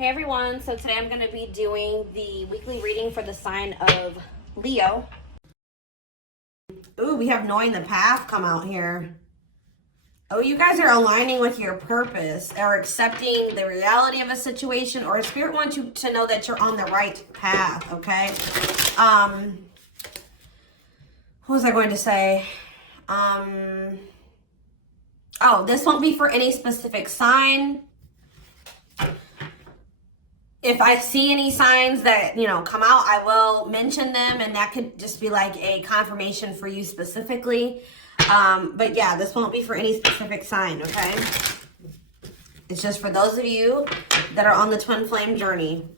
Hey everyone, so today I'm going to be doing the weekly reading for the sign of Leo. Ooh, we have knowing the path come out here. Oh, you guys are aligning with your purpose or accepting the reality of a situation, or Spirit wants you to know that you're on the right path, okay? What was I going to say? Oh, this won't be for any specific sign. If I see any signs that, come out, I will mention them, and that could just be like a confirmation for you specifically. But yeah, this won't be for any specific sign, okay? It's just for those of you that are on the twin flame journey.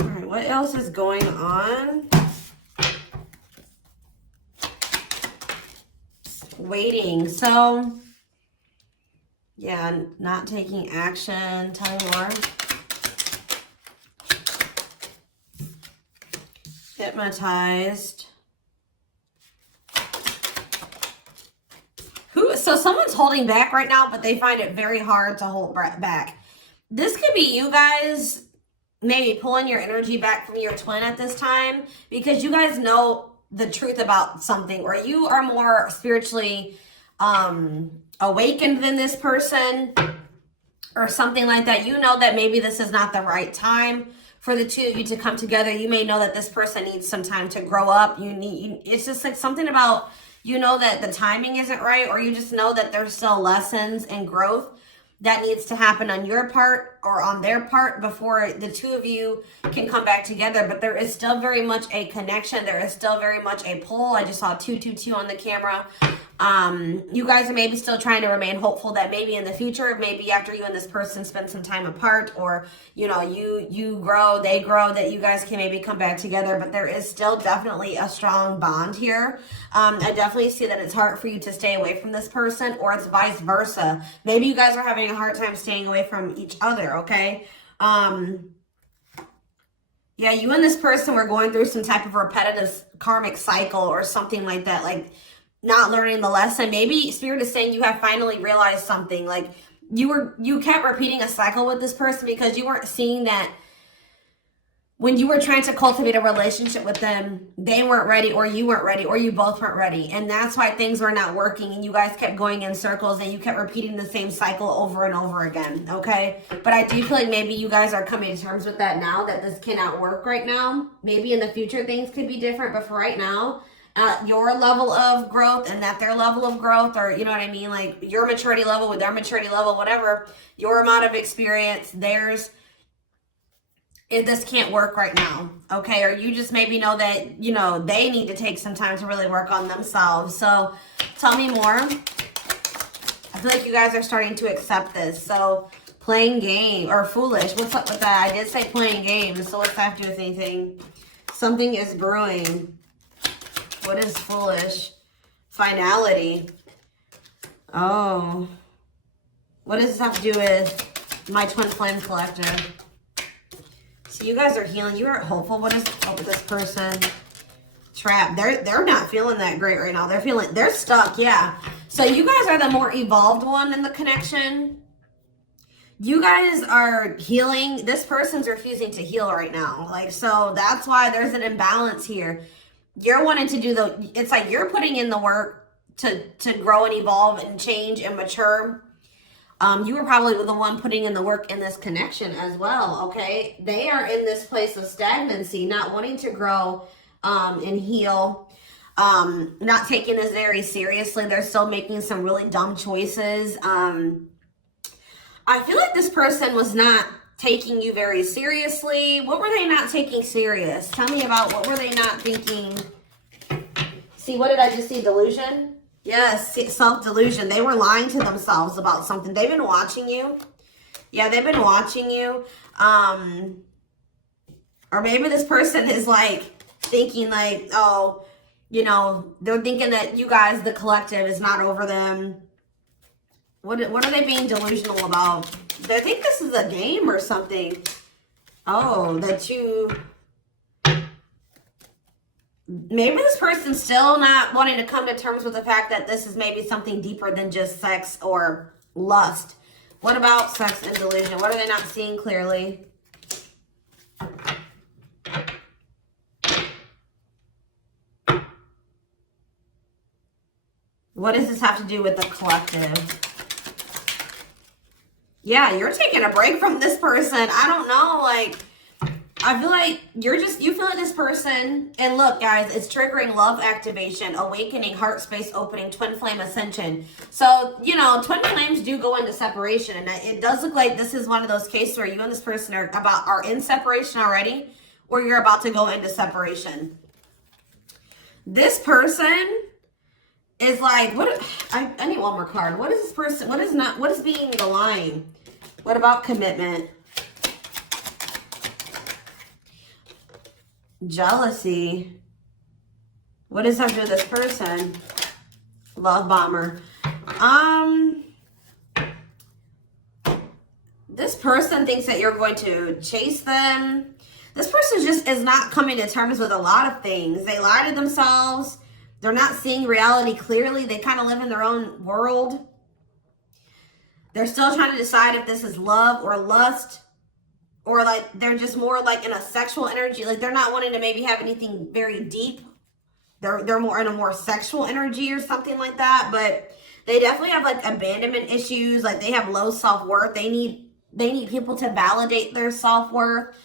All right, what else is going on? Waiting. So, yeah, not taking action. Tell me more. Hypnotized. So someone's holding back right now, but they find it very hard to hold back. This could be you guys maybe pulling your energy back from your twin at this time, because you guys know the truth about something, or you are more spiritually awakened than this person or something like that. You know that maybe this is not the right time for the two of you to come together. You may know that this person needs some time to grow up. It's just like something about, that the timing isn't right, or you just know that there's still lessons and growth that needs to happen on your part or on their part before the two of you can come back together. But there is still very much a connection. There is still very much a pull. I just saw 222 on the camera. You guys are maybe still trying to remain hopeful that maybe in the future, maybe after you and this person spend some time apart, or, you grow, they grow, that you guys can maybe come back together. But there is still definitely a strong bond here. I definitely see that it's hard for you to stay away from this person, or it's vice versa. Maybe you guys are having a hard time staying away from each other, okay? Yeah, you and this person were going through some type of repetitive karmic cycle or something like that, like not learning the lesson. Maybe Spirit is saying you have finally realized something. Like you kept repeating a cycle with this person because you weren't seeing that when you were trying to cultivate a relationship with them, they weren't ready, or you weren't ready, or you both weren't ready. And that's why things were not working, and you guys kept going in circles, and you kept repeating the same cycle over and over again, okay? But I do feel like maybe you guys are coming to terms with that now, that this cannot work right now. Maybe in the future things could be different, but for right now, your level of growth and that their level of growth, or you know what I mean, like your maturity level with their maturity level, whatever, your amount of experience, theirs, this can't work right now, okay? Or you just maybe know that, they need to take some time to really work on themselves. So tell me more. I feel like you guys are starting to accept this. So playing game or foolish, what's up with that? I did say playing games, so what's that have to do with anything? Something is brewing. What is foolish? Finality. Oh. What does this have to do with my twin flame collective? So you guys are healing. You are hopeful. What is up with this person? Trap. They're not feeling that great right now. They're stuck. Yeah. So you guys are the more evolved one in the connection. You guys are healing. This person's refusing to heal right now. So that's why there's an imbalance here. You're wanting to do it's like you're putting in the work to grow and evolve and change and mature. You were probably the one putting in the work in this connection as well, okay? They are in this place of stagnancy, not wanting to grow and heal, not taking this very seriously. They're still making some really dumb choices. I feel like this person was not taking you very seriously. What were they not taking serious? Tell me about what were they not thinking? See, what did I just see? Delusion? Yes, self-delusion. They were lying to themselves about something. They've been watching you. Yeah, they've been watching you. Or maybe this person is thinking oh, they're thinking that you guys, the collective, is not over them. What are they being delusional about? They think this is a game or something. Oh, that you... maybe this person's still not wanting to come to terms with the fact that this is maybe something deeper than just sex or lust. What about sex and delusion? What are they not seeing clearly? What does this have to do with the collective? Yeah, you're taking a break from this person. I don't know, like, I feel like you feel like this person, and look, guys, it's triggering love activation, awakening, heart space opening, twin flame ascension. So, you know, twin flames do go into separation, and it does look like this is one of those cases where you and this person are in separation already, or you're about to go into separation. This person is like, I need one more card. What is this person, what is being the line? What about commitment? Jealousy. What does that do with this person? Love bomber. This person thinks that you're going to chase them. This person just is not coming to terms with a lot of things. They lie to themselves. They're not seeing reality clearly. They kind of live in their own world. They're still trying to decide if this is love or lust. Or like they're just more like in a sexual energy. Like they're not wanting to maybe have anything very deep. They're more in a more sexual energy or something like that. But they definitely have like abandonment issues. Like they have low self-worth. They need people to validate their self-worth.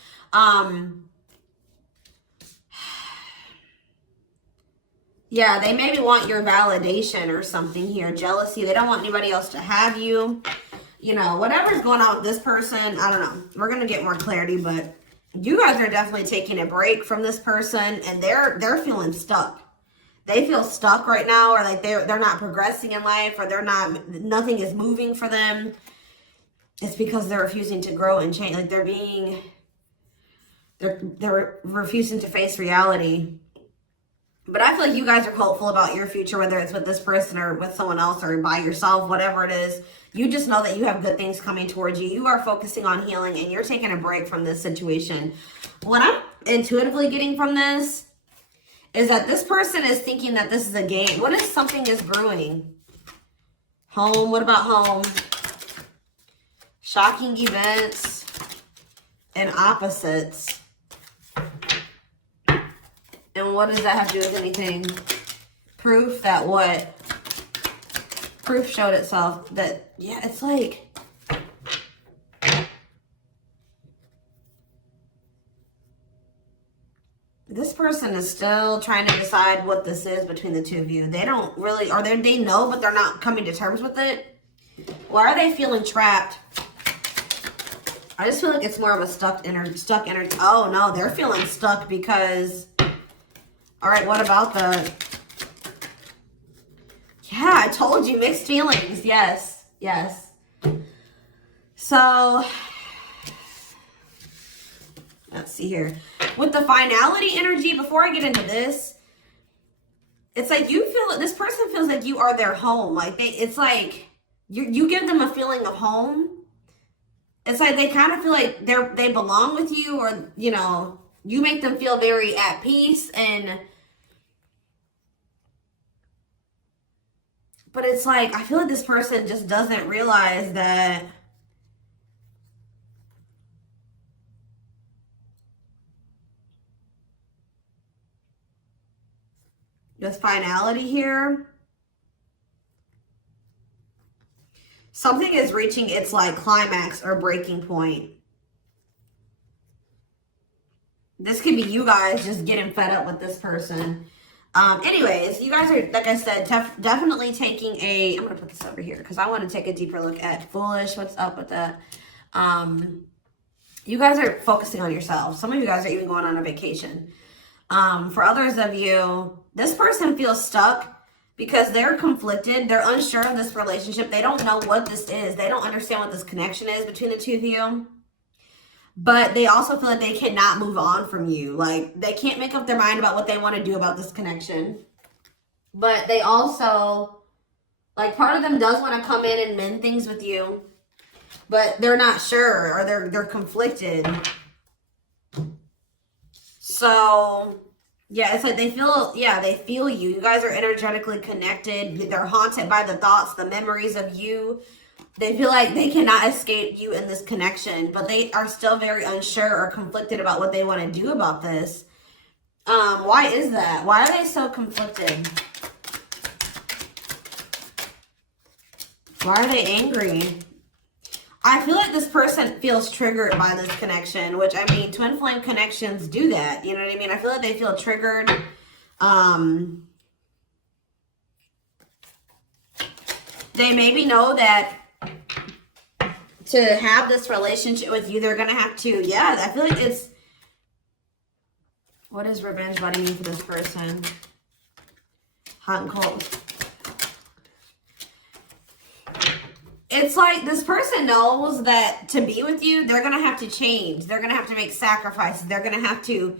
Yeah, they maybe want your validation or something here. Jealousy. They don't want anybody else to have you. You know, whatever's going on with this person, I don't know. We're going to get more clarity, but you guys are definitely taking a break from this person, and they're feeling stuck. They feel stuck right now, or like they're not progressing in life, or nothing is moving for them. It's because they're refusing to grow and change. Like they're refusing to face reality. But I feel like you guys are hopeful about your future, whether it's with this person or with someone else or by yourself, whatever it is. You just know that you have good things coming towards you. You are focusing on healing, and you're taking a break from this situation. What I'm intuitively getting from this is that this person is thinking that this is a game. What if something is brewing? Home. What about home? Shocking events and opposites. And what does that have to do with anything? Proof that what? Proof showed itself that, yeah, it's like, this person is still trying to decide what this is between the two of you. They don't really, or they know, but they're not coming to terms with it. Why are they feeling trapped? I just feel like it's more of a stuck energy. Oh no, they're feeling stuck because, all right, what about the, yeah, I told you, mixed feelings. Yes, yes. So, let's see here. With the finality energy, before I get into this, it's like you feel, this person feels like you are their home. Like it's like you give them a feeling of home. It's like they kind of feel like they belong with you, or, you know, you make them feel very at peace. But it's like, I feel like this person just doesn't realize that this finality here, something is reaching its like climax or breaking point. This could be you guys just getting fed up with this person. Anyways, you guys are, like I said, definitely taking I'm going to put this over here because I want to take a deeper look at foolish. What's up with that? You guys are focusing on yourselves. Some of you guys are even going on a vacation. For others of you, this person feels stuck because they're conflicted. They're unsure of this relationship. They don't know what this is. They don't understand what this connection is between the two of you. But they also feel like they cannot move on from you. Like, they can't make up their mind about what they want to do about this connection. But they also, like, part of them does want to come in and mend things with you. But they're not sure, or they're conflicted. So, Yeah, it's like they feel, yeah, they feel you. You guys are energetically connected. They're haunted by the thoughts, the memories of you. They feel like they cannot escape you in this connection, but they are still very unsure or conflicted about what they want to do about this. Why is that? Why are they so conflicted? Why are they angry? I feel like this person feels triggered by this connection, which, I mean, twin flame connections do that. You know what I mean? I feel like they feel triggered. They maybe know that to have this relationship with you, they're going to have to, yeah, I feel like it's, what does revenge body mean for this person? Hot and cold. It's like this person knows that to be with you, they're going to have to change. They're going to have to make sacrifices. They're going to have to,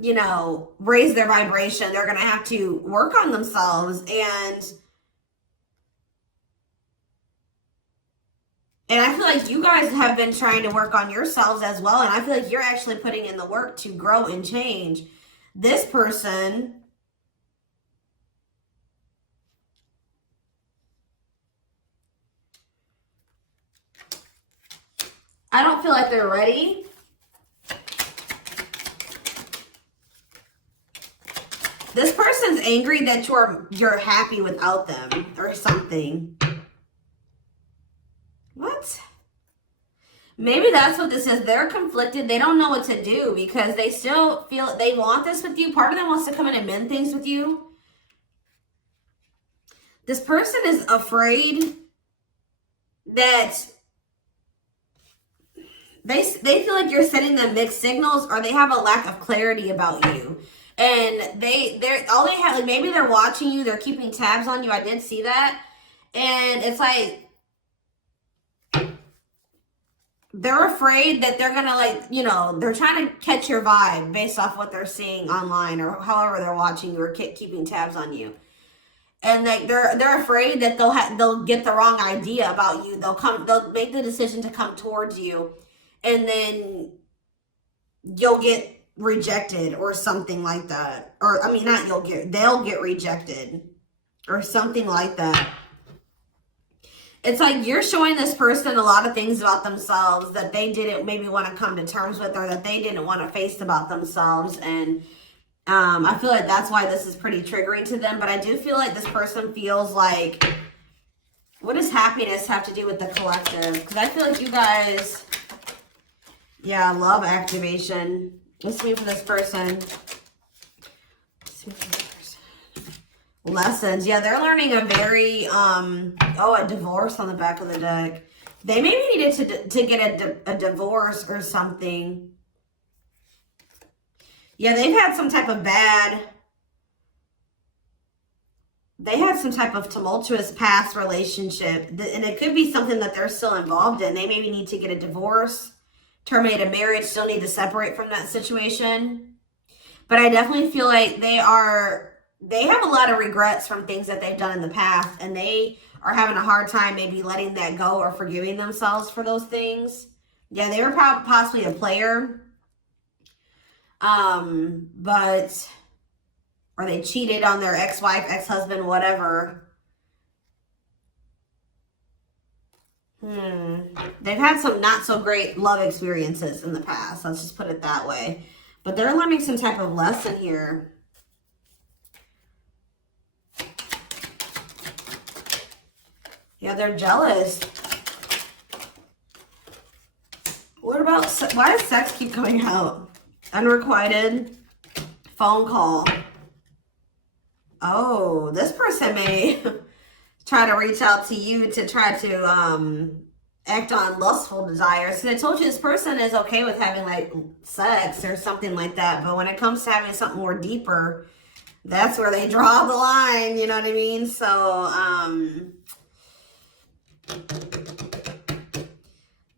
you know, raise their vibration. They're going to have to work on themselves. And I feel like you guys have been trying to work on yourselves as well. And I feel like you're actually putting in the work to grow and change. This person, I don't feel like they're ready. This person's angry that you're happy without them or something. What? Maybe that's what this is. They're conflicted. They don't know what to do because they still feel they want this with you. Part of them wants to come in and mend things with you. This person is afraid that they feel like you're sending them mixed signals, or they have a lack of clarity about you. And they're all they have, like, maybe they're watching you, they're keeping tabs on you. I did see that. And it's like they're afraid that they're gonna, like, you know, they're trying to catch your vibe based off what they're seeing online or however they're watching you or keeping tabs on you. And like they're afraid that they'll get the wrong idea about you. They'll make the decision to come towards you, and then you'll get rejected or something like that. Or I mean, they'll get rejected or something like that. It's like you're showing this person a lot of things about themselves that they didn't maybe want to come to terms with, or that they didn't want to face about themselves. And I feel like that's why this is pretty triggering to them. But I do feel like this person feels like, what does happiness have to do with the collective? Because I feel like you guys, yeah, love activation. Let's see for this person. Let's see for this person. Lessons. Yeah, they're learning a very, a divorce on the back of the deck. They maybe needed to get a divorce or something. Yeah, they had some type of tumultuous past relationship. And it could be something that they're still involved in. They maybe need to get a divorce, terminate a marriage, still need to separate from that situation. But I definitely feel like they have a lot of regrets from things that they've done in the past. And they are having a hard time maybe letting that go or forgiving themselves for those things. Yeah, they were possibly a player. Or they cheated on their ex-wife, ex-husband, whatever. They've had some not so great love experiences in the past. Let's just put it that way. But they're learning some type of lesson here. Yeah, they're jealous. What about, why does sex keep coming out? Unrequited phone call. Oh, this person may try to reach out to you to try to act on lustful desires. So I told you this person is okay with having like sex or something like that. But when it comes to having something more deeper, that's where they draw the line. You know what I mean? So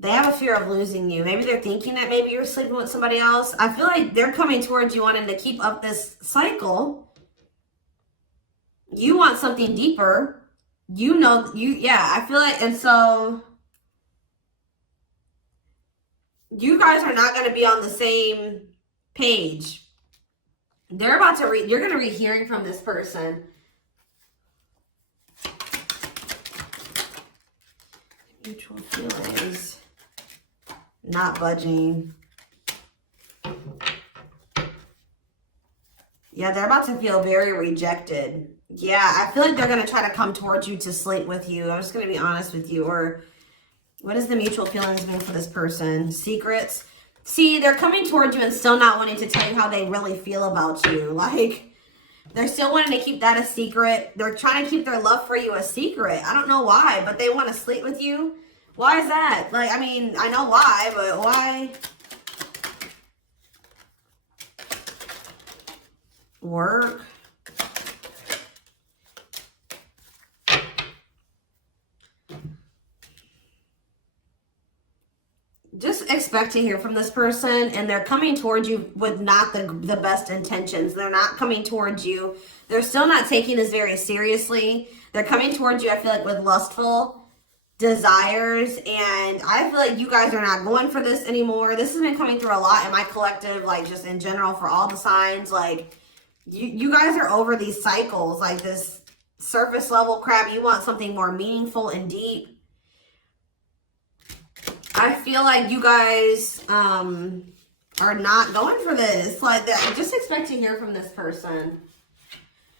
they have a fear of losing you. Maybe they're thinking that maybe you're sleeping with somebody else. I feel like they're coming towards you wanting to keep up this cycle. You want something deeper. I feel like, and so you guys are not going to be on the same page. They're about to read, you're going to be hearing from this person. Mutual feelings. Not budging. Yeah, they're about to feel very rejected. Yeah, I feel like they're going to try to come towards you to sleep with you. I'm just going to be honest with you. Or what does the mutual feelings mean for this person? Secrets. See, they're coming towards you and still not wanting to tell you how they really feel about you. Like, they're still wanting to keep that a secret. They're trying to keep their love for you a secret. I don't know why, but they want to sleep with you. Why is that? Like, I mean, I know why, but why? Work. Just expect to hear from this person, and they're coming towards you with not the best intentions. They're not coming towards you. They're still not taking this very seriously. They're coming towards you, I feel like, with lustful desires, and I feel like you guys are not going for this anymore. This has been coming through a lot in my collective, like just in general for all the signs. Like, you guys are over these cycles, like this surface level crap. You want something more meaningful and deep. I feel like you guys are not going for this. Like, just expect to hear from this person.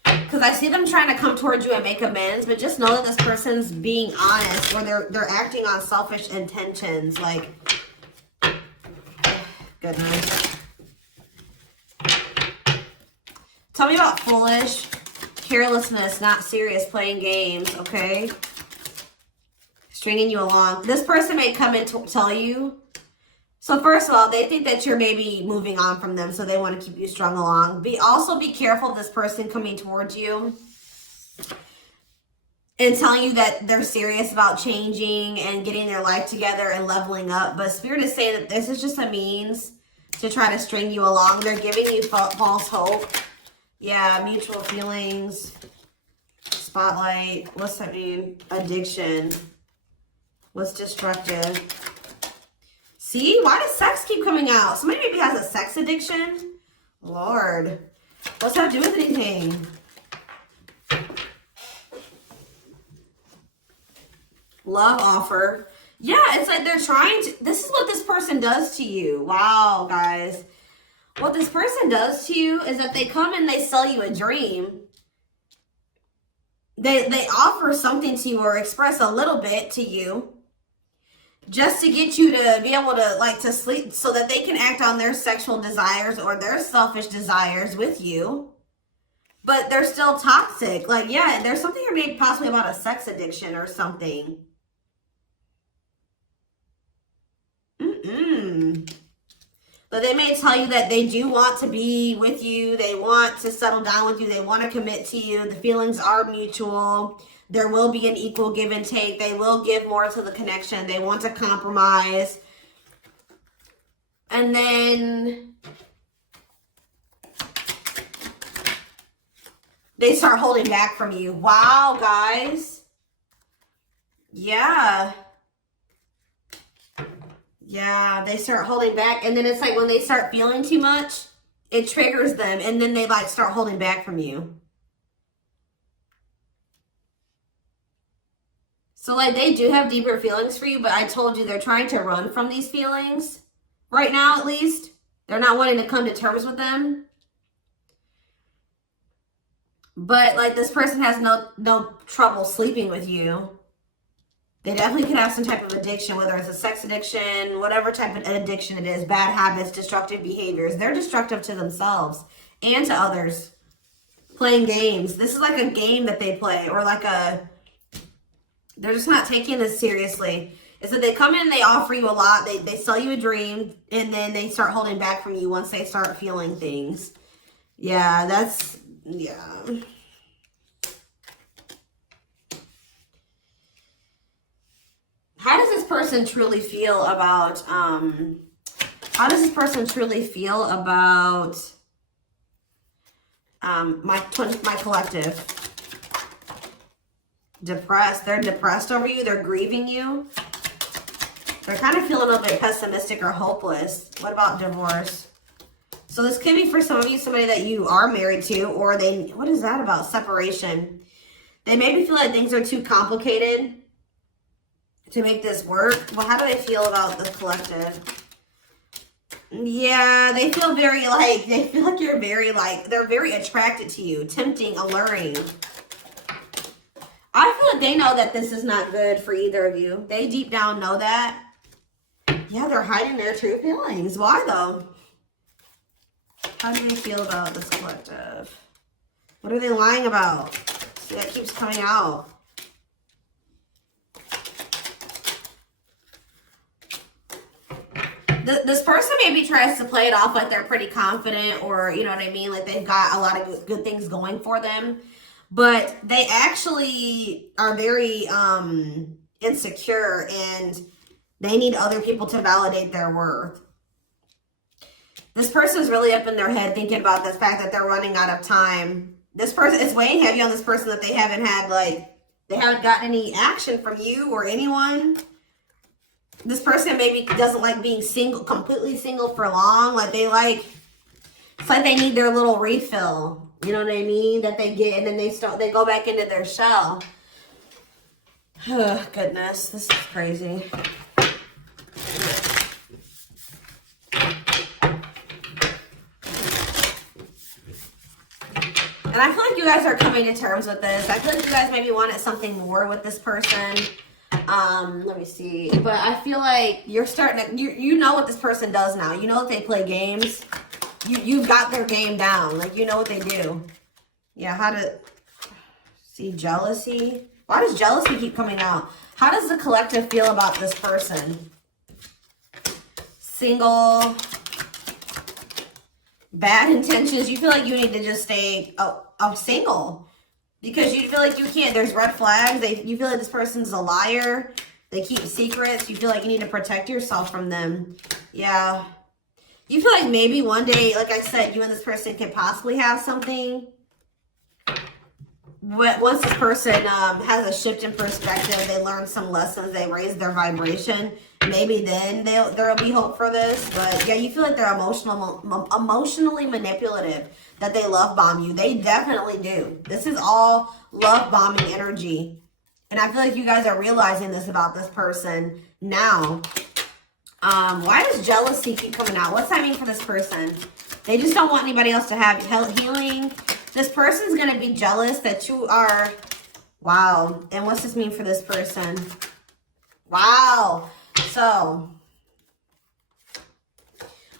Because I see them trying to come towards you and make amends, but just know that this person's being honest, or they're acting on selfish intentions. Like, goodness. Tell me about foolish, carelessness, not serious, playing games, okay? Stringing you along. This person may come and tell you. So first of all, they think that you're maybe moving on from them, so they want to keep you strung along. Also be careful of this person coming towards you and telling you that they're serious about changing and getting their life together and leveling up. But Spirit is saying that this is just a means to try to string you along. They're giving you false hope. Yeah, mutual feelings. Spotlight. What's that mean? Addiction. What's destructive? See? Why does sex keep coming out? Somebody maybe has a sex addiction? Lord. What's that do with anything? Love offer. Yeah, it's like they're trying to... This is what this person does to you. Wow, guys. What this person does to you is that they come and they sell you a dream. They offer something to you or express a little bit to you just to get you to be able to, like, to sleep so that they can act on their sexual desires or their selfish desires with you. But they're still toxic. Like, yeah, there's something here maybe possibly about a sex addiction or something. But they may tell you that they do want to be with you. They want to settle down with you. They want to commit to you. The feelings are mutual. There will be an equal give and take. They will give more to the connection. They want to compromise. And then they start holding back from you. Wow, guys. Yeah. Yeah, they start holding back. And then it's like when they start feeling too much, it triggers them. And then they like start holding back from you. So like they do have deeper feelings for you, but I told you they're trying to run from these feelings. Right now, at least. They're not wanting to come to terms with them. But like this person has no trouble sleeping with you. They definitely could have some type of addiction, whether it's a sex addiction, whatever type of addiction it is, bad habits, destructive behaviors. They're destructive to themselves and to others. Playing games. This is like a game that they play, or like they're just not taking this seriously. It's that they come in, they offer you a lot, they sell you a dream, and then they start holding back from you once they start feeling things. Yeah, yeah. How does this person truly feel about, my collective? Depressed. They're depressed over you. They're grieving you. They're kind of feeling a little bit pessimistic or hopeless. What about divorce? So this could be for some of you, somebody that you are married to, or they, what is that about? Separation. They maybe feel like things are too complicated to make this work. Well, how do they feel about the collective? Yeah, they feel very like, they feel like you're very like, they're very attracted to you, tempting, alluring. I feel like they know that this is not good for either of you. They deep down know that. Yeah, they're hiding their true feelings. Why though? How do they feel about this collective? What are they lying about? See, that keeps coming out. This person maybe tries to play it off like they're pretty confident, or you know what I mean, like they've got a lot of good things going for them, but they actually are very insecure, and they need other people to validate their worth. This person's really up in their head thinking about the fact that they're running out of time. This person is weighing heavy on this person that they haven't had, like, they haven't gotten any action from you or anyone. This person maybe doesn't like being single, completely single for long. Like they like, it's like they need their little refill. You know what I mean? That they get, and then they go back into their shell. Oh, goodness, this is crazy. And I feel like you guys are coming to terms with this. I feel like you guys maybe wanted something more with this person. Let me see. But I feel like you're starting to, you know what this person does now. You know that they play games. You've got their game down. Like, you know what they do. Yeah, how to see jealousy. Why does jealousy keep coming out? How does the collective feel about this person? Single. Bad intentions. You feel like you need to just stay single. Because you feel like you can't, there's red flags. You feel like this person's a liar. They keep secrets. You feel like you need to protect yourself from them. Yeah. You feel like maybe one day, like I said, you and this person could possibly have something. But once this person has a shift in perspective, they learn some lessons, they raise their vibration, maybe then there'll be hope for this. But yeah, you feel like they're emotionally manipulative, that they love bomb you. They definitely do. This is all love bombing energy. And I feel like you guys are realizing this about this person now. Why does jealousy keep coming out? What's that mean for this person? They just don't want anybody else to have healing. This person's going to be jealous that you are, wow. And what's this mean for this person? Wow. So,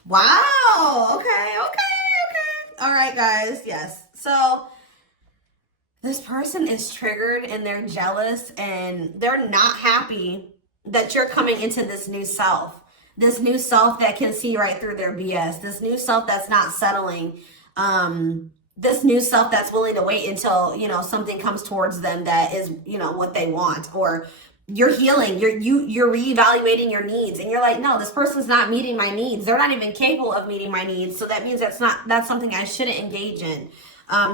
wow. Okay. All right, guys. Yes. So, this person is triggered and they're jealous and they're not happy that you're coming into this new self. This new self that can see right through their BS. This new self that's not settling. This new self that's willing to wait until, you know, something comes towards them that is, you know, what they want. Or you're healing, you're reevaluating your needs, and you're like, no, this person's not meeting my needs. They're not even capable of meeting my needs. So that means that's something I shouldn't engage in.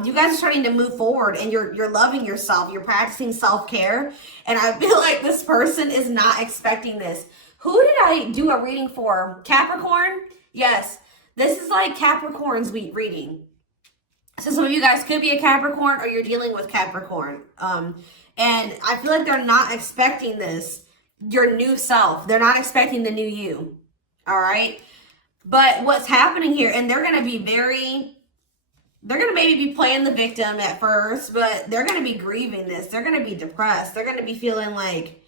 You guys are starting to move forward, and you're loving yourself. You're practicing self-care. And I feel like this person is not expecting this. Who did I do a reading for? Capricorn? Yes. This is like Capricorn's week reading. So some of you guys could be a Capricorn, or you're dealing with Capricorn. And I feel like they're not expecting this, your new self. They're not expecting the new you. All right. But what's happening here, and they're going to be they're going to maybe be playing the victim at first, but they're going to be grieving this. They're going to be depressed. They're going to be feeling like,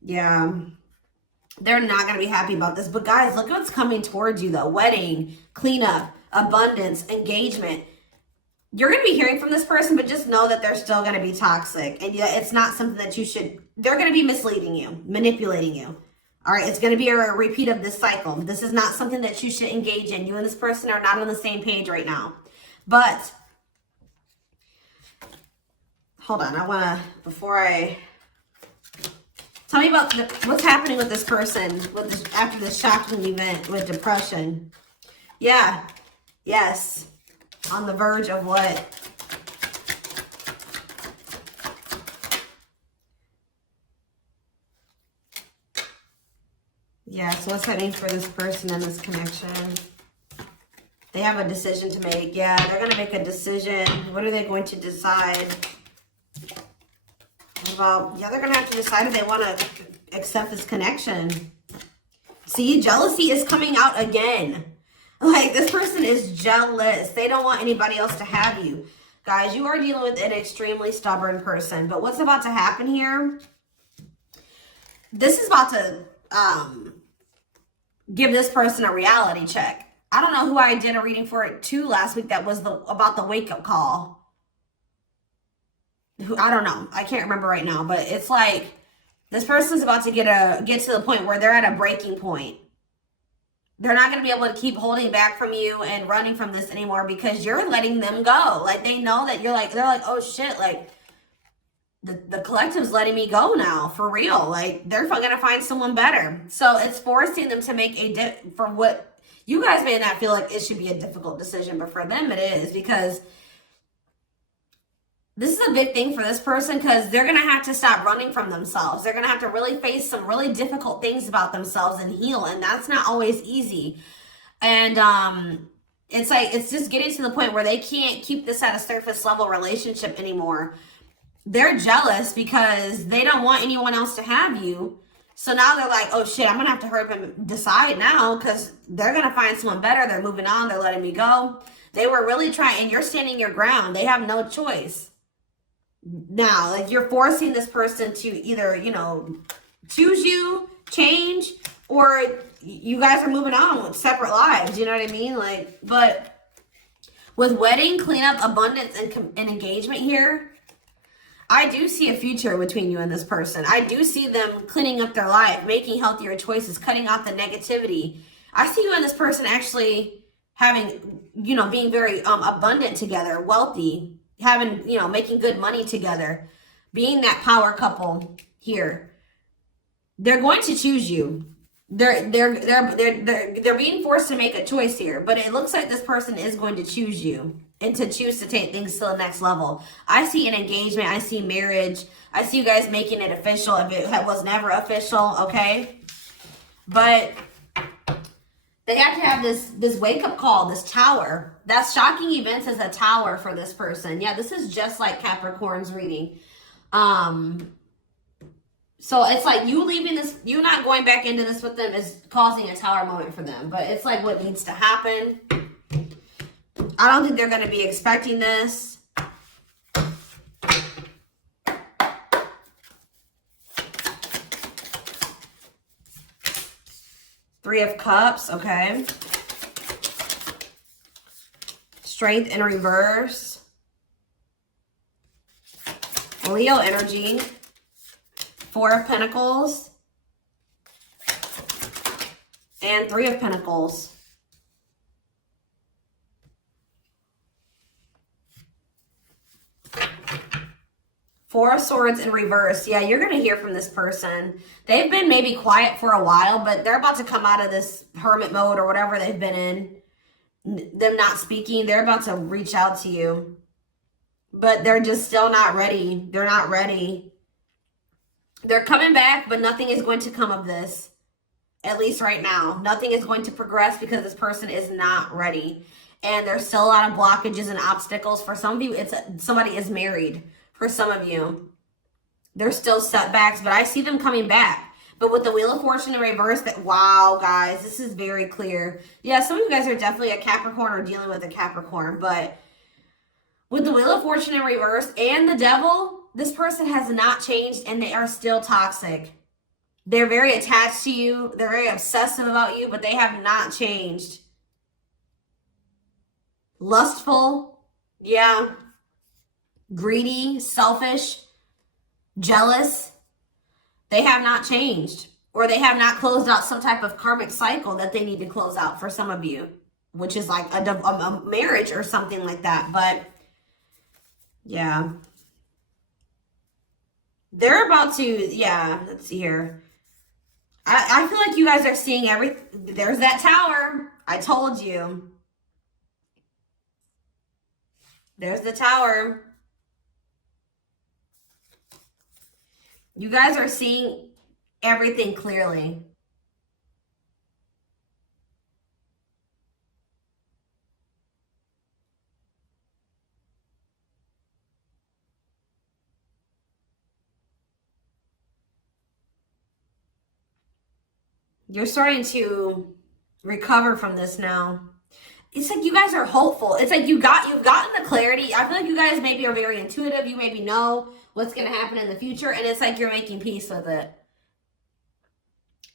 yeah, they're not going to be happy about this. But guys, look what's coming towards you though. Wedding, cleanup, abundance, engagement. You're going to be hearing from this person, but just know that they're still going to be toxic. And yeah, it's not something that you should, they're going to be misleading you, manipulating you. All right, it's going to be a repeat of this cycle. This is not something that you should engage in. You and this person are not on the same page right now. But, hold on, I want to, before I, tell me about what's happening with this person with this, after this shocking event with depression. Yeah, yes. On the verge of what? Yeah, so what's that mean for this person and this connection? They have a decision to make. Yeah, they're going to make a decision. What are they going to decide? What about, yeah, they're going to have to decide if they want to accept this connection. See, jealousy is coming out again. Like, this person is jealous. They don't want anybody else to have you. Guys, you are dealing with an extremely stubborn person. But what's about to happen here? This is about to give this person a reality check. I don't know who I did a reading for it too last week that was about the wake-up call. I don't know. I can't remember right now. But it's like this person's about to get to the point where they're at a breaking point. They're not going to be able to keep holding back from you and running from this anymore because you're letting them go. Like, they know that they're like, oh shit, like, the collective's letting me go now, for real. Like, they're going to find someone better. So it's forcing them to make for what you guys may not feel like it should be a difficult decision, but for them it is, because this is a big thing for this person, because they're going to have to stop running from themselves. They're going to have to really face some really difficult things about themselves and heal. And that's not always easy. And it's like, it's just getting to the point where they can't keep this at a surface level relationship anymore. They're jealous because they don't want anyone else to have you. So now they're like, oh shit, I'm going to have to hurry up and decide now, because they're going to find someone better. They're moving on. They're letting me go. They were really trying, and you're standing your ground. They have no choice. Now, like, you're forcing this person to either, you know, choose you, change, or you guys are moving on with separate lives. You know what I mean? Like, but with wedding, cleanup, abundance, and engagement here, I do see a future between you and this person. I do see them cleaning up their life, making healthier choices, cutting out the negativity. I see you and this person actually having, you know, being very abundant together, wealthy, having, you know, making good money together, being that power couple here. They're going to choose you. They're being forced to make a choice here, but it looks like this person is going to choose you and to choose to take things to the next level. I see an engagement. I see marriage. I see you guys making it official if it was never official, okay? But they have to have this wake-up call, this tower. That's shocking events as a tower for this person. Yeah, this is just like Capricorn's reading. So it's like you leaving this, you not going back into this with them is causing a tower moment for them. But it's like what needs to happen. I don't think they're going to be expecting this. Three of Cups, okay. Strength in reverse. Leo energy. Four of Pentacles. And Three of Pentacles. Four of Swords in reverse. Yeah, you're going to hear from this person. They've been maybe quiet for a while, but they're about to come out of this hermit mode or whatever they've been in. Them not speaking. They're about to reach out to you. But they're just still not ready. They're not ready. They're coming back, but nothing is going to come of this. At least right now. Nothing is going to progress because this person is not ready. And there's still a lot of blockages and obstacles. For some of you, somebody is married. For some of you, there's still setbacks, but I see them coming back. But with the Wheel of Fortune in reverse, wow, guys, this is very clear. Yeah, some of you guys are definitely a Capricorn or dealing with a Capricorn, but with the Wheel of Fortune in reverse and the Devil, this person has not changed and they are still toxic. They're very attached to you. They're very obsessive about you, but they have not changed. Lustful, yeah. Greedy, selfish, jealous. They have not changed, or they have not closed out some type of karmic cycle that they need to close out for some of you, which is like a marriage or something like that. But yeah, they're about to, yeah, let's see here. I feel like you guys are seeing everything. There's that tower. I told you. There's the tower. You guys are seeing everything clearly. You're starting to recover from this now. It's like you guys are hopeful. It's like you've gotten the clarity. I feel like you guys maybe are very intuitive. You maybe know what's going to happen in the future. And it's like you're making peace with it.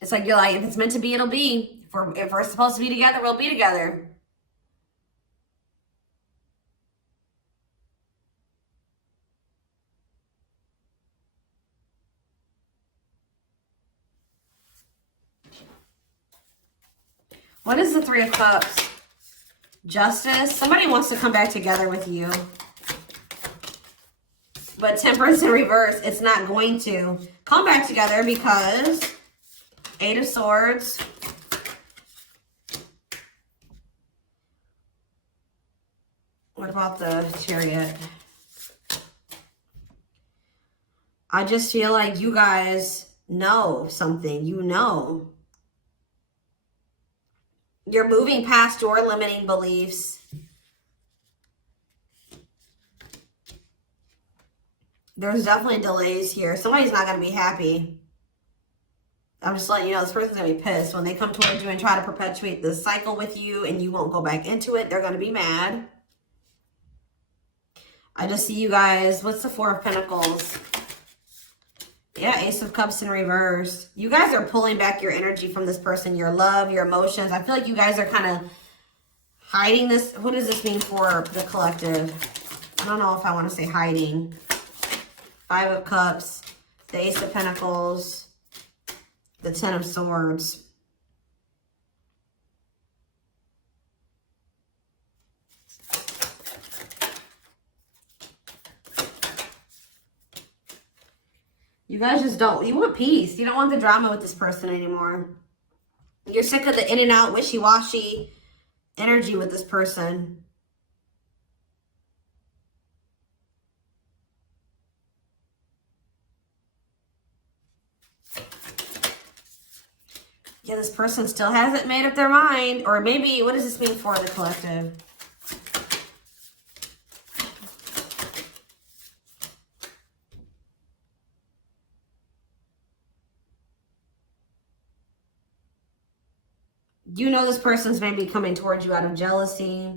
It's like you're like, if it's meant to be, it'll be. If we're supposed to be together, we'll be together. What is the Three of Cups? Justice. Somebody wants to come back together with you. But Temperance in reverse, it's not going to come back together because Eight of Swords. What about the Chariot? I just feel like you guys know something. You know. You're moving past your limiting beliefs. There's definitely delays here. Somebody's not going to be happy. I'm just letting you know this person's going to be pissed. When they come towards you and try to perpetuate this cycle with you and you won't go back into it, they're going to be mad. I just see you guys. What's the Four of Pentacles? Yeah, Ace of Cups in reverse. You guys are pulling back your energy from this person, your love, your emotions. I feel like you guys are kind of hiding this. What does this mean for the collective? I don't know if I want to say hiding. Five of Cups, the Ace of Pentacles, the Ten of Swords. You guys just don't, you want peace. You don't want the drama with this person anymore. You're sick of the in and out, wishy-washy energy with this person. Yeah, this person still hasn't made up their mind. Or maybe, what does this mean for the collective? You know this person's maybe coming towards you out of jealousy,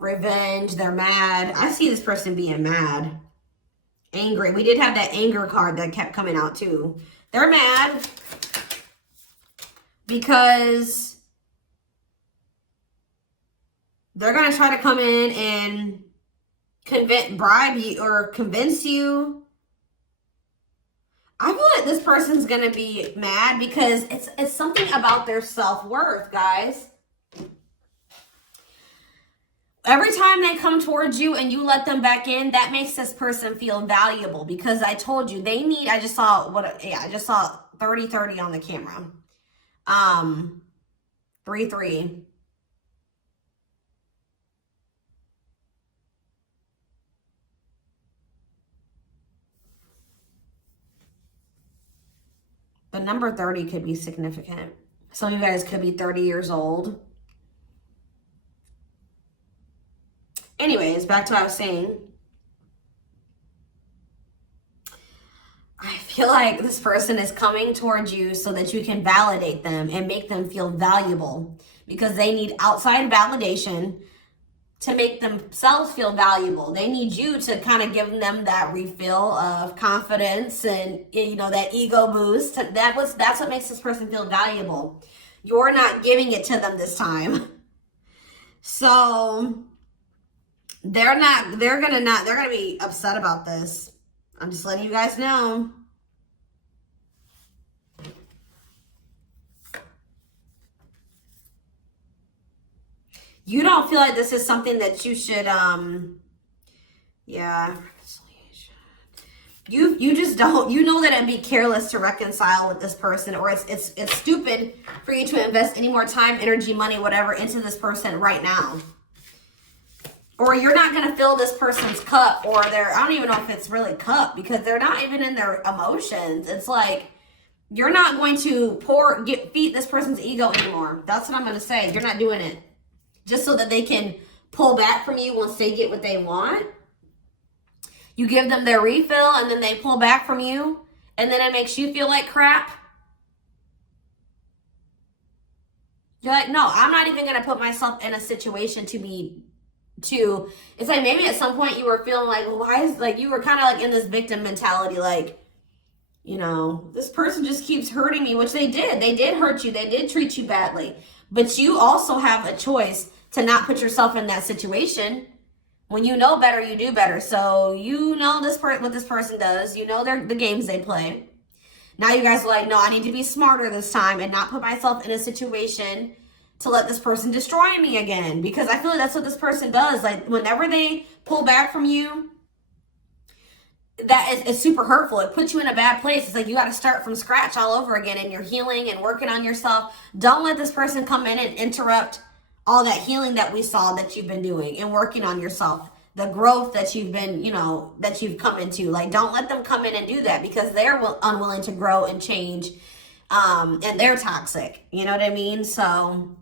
revenge. They're mad. I see this person being mad, angry. We did have that anger card that kept coming out too. They're mad because they're going to try to come in and bribe you or convince you. I feel like this person's going to be mad because it's something about their self-worth, guys. Every time they come towards you and you let them back in, that makes this person feel valuable because I told you they need, I just saw 30-30 on the camera. 3-3. The number 30 could be significant. Some of you guys could be 30 years old. Anyways, back to what I was saying. I feel like this person is coming towards you so that you can validate them and make them feel valuable because they need outside validation to make themselves feel valuable. They need you to kind of give them that refill of confidence and, you know, that ego boost. That's what makes this person feel valuable. You're not giving it to them this time. So they're gonna be upset about this. I'm just letting you guys know. You don't feel like this is something that you should, yeah. You just don't, you know that it'd be careless to reconcile with this person, or it's stupid for you to invest any more time, energy, money, whatever, into this person right now. Or you're not going to fill this person's cup, or I don't even know if it's really cup, because they're not even in their emotions. It's like, you're not going to feed this person's ego anymore. That's what I'm going to say. You're not doing it. Just so that they can pull back from you once they get what they want. You give them their refill and then they pull back from you. And then it makes you feel like crap. You're like, no, I'm not even gonna put myself in a situation it's like maybe at some point you were feeling like, well, why is, like, you were kind of like in this victim mentality, like, you know, this person just keeps hurting me, which they did hurt you, they did treat you badly, but you also have a choice to not put yourself in that situation. When you know better, you do better. So you know what this person does, you know the games they play. Now you guys are like, no, I need to be smarter this time and not put myself in a situation to let this person destroy me again. Because I feel like that's what this person does. Like, whenever they pull back from you, that is super hurtful. It puts you in a bad place. It's like you got to start from scratch all over again, and you're healing and working on yourself. Don't let this person come in and interrupt all that healing that we saw that you've been doing and working on yourself. The growth that you've been, that you've come into. Like, don't let them come in and do that, because they're unwilling to grow and change, and they're toxic. You know what I mean? So